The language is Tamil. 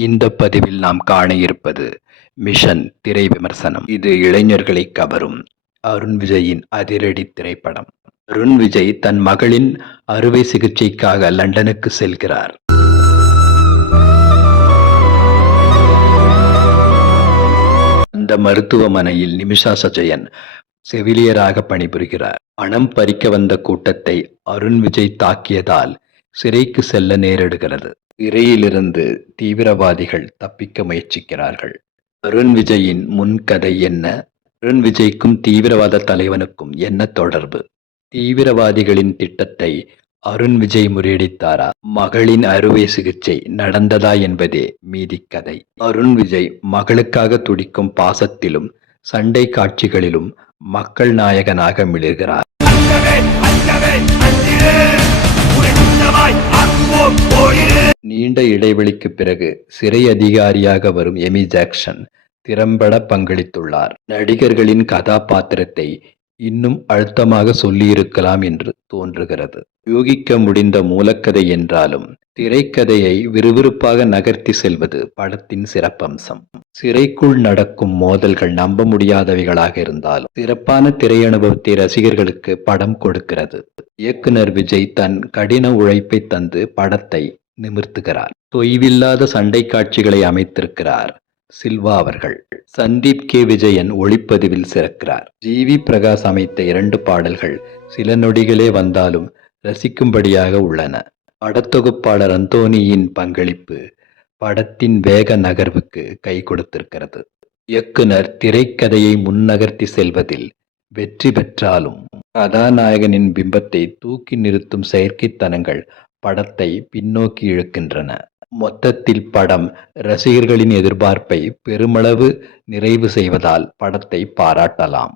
இந்த பதிவில் நாம் காண இருப்பது மிஷன் திரை விமர்சனம் இது இளைஞர்களை கவரும் அருண் விஜயின் அதிரடி திரைப்படம். அருண் விஜய் தன் மகளின் அறுவை சிகிச்சைக்காக லண்டனுக்கு செல்கிறார். அந்த மருத்துவமனையில் நிமிஷா சஜயன் செவிலியராக பணிபுரிகிறார். பணம் பறிக்க வந்த கூட்டத்தை அருண் விஜய் தாக்கியதால் சிறைக்கு செல்ல நேரிடுகிறது. சிறையிலிருந்து தீவிரவாதிகள் தப்பிக்க முயற்சிக்கிறார்கள். அருண் விஜயின் முன்கதை என்ன? அருண் விஜய்க்கும் தீவிரவாத தலைவனுக்கும் என்ன தொடர்பு? தீவிரவாதிகளின் திட்டத்தை அருண் விஜய் முறியடித்தாரா? மகளின் அறுவை சிகிச்சை நடந்ததா என்பதே மீதி கதை. அருண் விஜய் மகளுக்காக துடிக்கும் பாசத்திலும் சண்டை காட்சிகளிலும் மக்கள் நாயகனாக மிளிர்கிறார். நீண்ட இடைவெளிக்கு பிறகு சிறை அதிகாரியாக வரும் எமி ஜாக்சன் திறம்பட பங்களித்துள்ளார். நடிகர்களின் கதாபாத்திரத்தை இன்னும் அழுத்தமாக சொல்லியிருக்கலாம் என்று தோன்றுகிறது. யூகிக்க முடிந்த மூலக்கதை என்றாலும் திரைக்கதையை விறுவிறுப்பாக நகர்த்தி செல்வது படத்தின் சிறப்பம்சம். சிறைக்குள் நடக்கும் மோதல்கள் நம்ப முடியாதவைகளாக இருந்தாலும் சிறப்பான திரை அனுபவத்தை ரசிகர்களுக்கு படம் கொடுக்கிறது. இயக்குனர் விஜய் தன் கடின உழைப்பை தந்து படத்தை நிமிர்த்துகிறார். தொய்வில்லாத சண்டை காட்சிகளை அமைத்திருக்கிறார் சில்வா அவர்கள். சந்தீப் கே. விஜயன் ஒளிப்பதிவில் சிறக்கிறார். ஜி. வி. பிரகாஷ் அமைத்த இரண்டு பாடல்கள் சில நொடிகளே வந்தாலும் ரசிக்கும்படியாக உள்ளன. படத்தொகுப்பாளர் அந்தோனியின் பங்களிப்பு படத்தின் வேக நகர்வுக்கு கை கொடுத்திருக்கிறது. இயக்குனர் திரைக்கதையை முன்னகர்த்தி செல்வதில் வெற்றி பெற்றாலும் கதாநாயகனின் பிம்பத்தை தூக்கி நிறுத்தும் செயற்கைத்தனங்கள் படத்தை பின்னோக்கி இழுக்கின்றன. மொத்தத்தில் படம் ரசிகர்களின் எதிர்பார்ப்பை பெருமளவு நிறைவு செய்வதால் படத்தை பாராட்டலாம்.